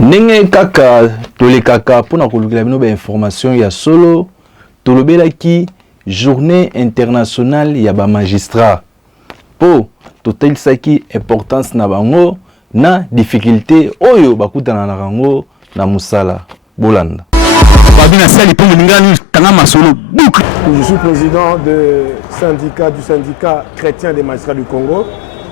Nenge kaka tole kaka pona kolukela bino ba information ya solo tolobelaki journée internationale ya ba magistrat po totelisaki importance na bango na difficulté oyo bakutana na rango na musala bolanda. Je suis président du syndicat chrétien des magistrats du Congo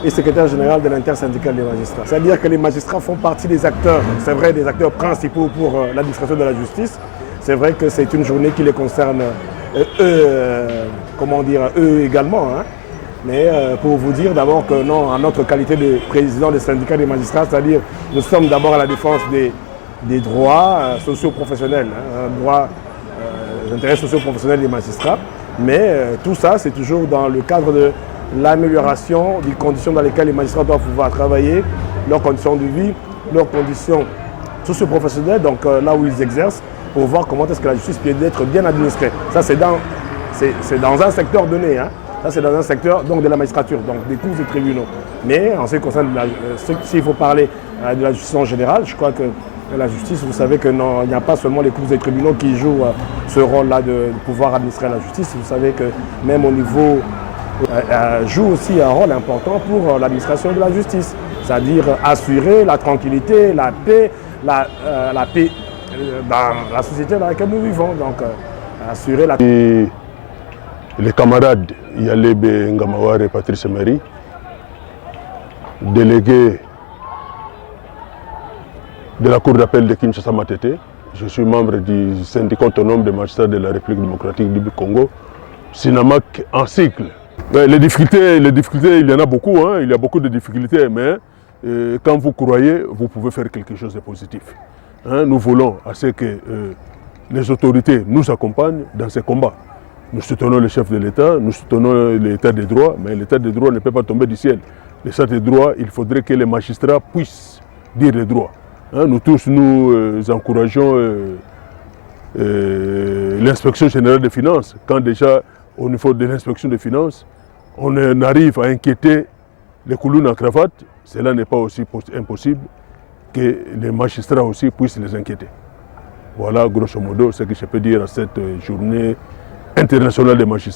et secrétaire général de l'intersyndicale des magistrats. C'est-à-dire que les magistrats font partie des acteurs, c'est vrai, des acteurs principaux pour l'administration de la justice. C'est vrai que c'est une journée qui les concerne eux également. Hein. Mais pour vous dire d'abord que non, en notre qualité de président des syndicats des magistrats, c'est-à-dire nous sommes d'abord à la défense des droits socio-professionnels, hein, des intérêts socio-professionnels des magistrats. Mais tout ça, c'est toujours dans le cadre de l'amélioration des conditions dans lesquelles les magistrats doivent pouvoir travailler, leurs conditions de vie, leurs conditions socio-professionnelles, donc là où ils exercent, pour voir comment est-ce que la justice peut être bien administrée. Ça, c'est dans un secteur donné. Hein. Ça, c'est dans un secteur donc, de la magistrature, donc des cours et tribunaux. Mais en ce qui concerne, s'il faut parler de la justice en général, je crois que la justice, vous savez que non, il n'y a pas seulement les cours et tribunaux qui jouent ce rôle-là de pouvoir administrer la justice. Vous savez que même au niveau joue aussi un rôle important pour l'administration de la justice, c'est-à-dire assurer la tranquillité, la paix dans la société dans laquelle nous vivons. Donc, assurer la paix. Les camarades Yalebe Ngamaware et Patrice Emery, délégués de la Cour d'appel de Kinshasa Matete, je suis membre du syndicat autonome des magistrats de la République démocratique du Congo, SINAMAC en cycle. Les difficultés, il y en a beaucoup, hein, il y a beaucoup de difficultés, mais quand vous croyez, vous pouvez faire quelque chose de positif. Hein, nous voulons à ce que les autorités nous accompagnent dans ces combats. Nous soutenons le chef de l'État, nous soutenons l'État des droits, mais l'État des droits ne peut pas tomber du ciel. L'État des droits, il faudrait que les magistrats puissent dire les droits. Hein, nous tous, nous encourageons l'inspection générale des finances. Quand déjà, au niveau de l'inspection des finances, on arrive à inquiéter les coulous en cravate, cela n'est pas aussi impossible que les magistrats aussi puissent les inquiéter. Voilà, grosso modo, ce que je peux dire à cette journée internationale des magistrats.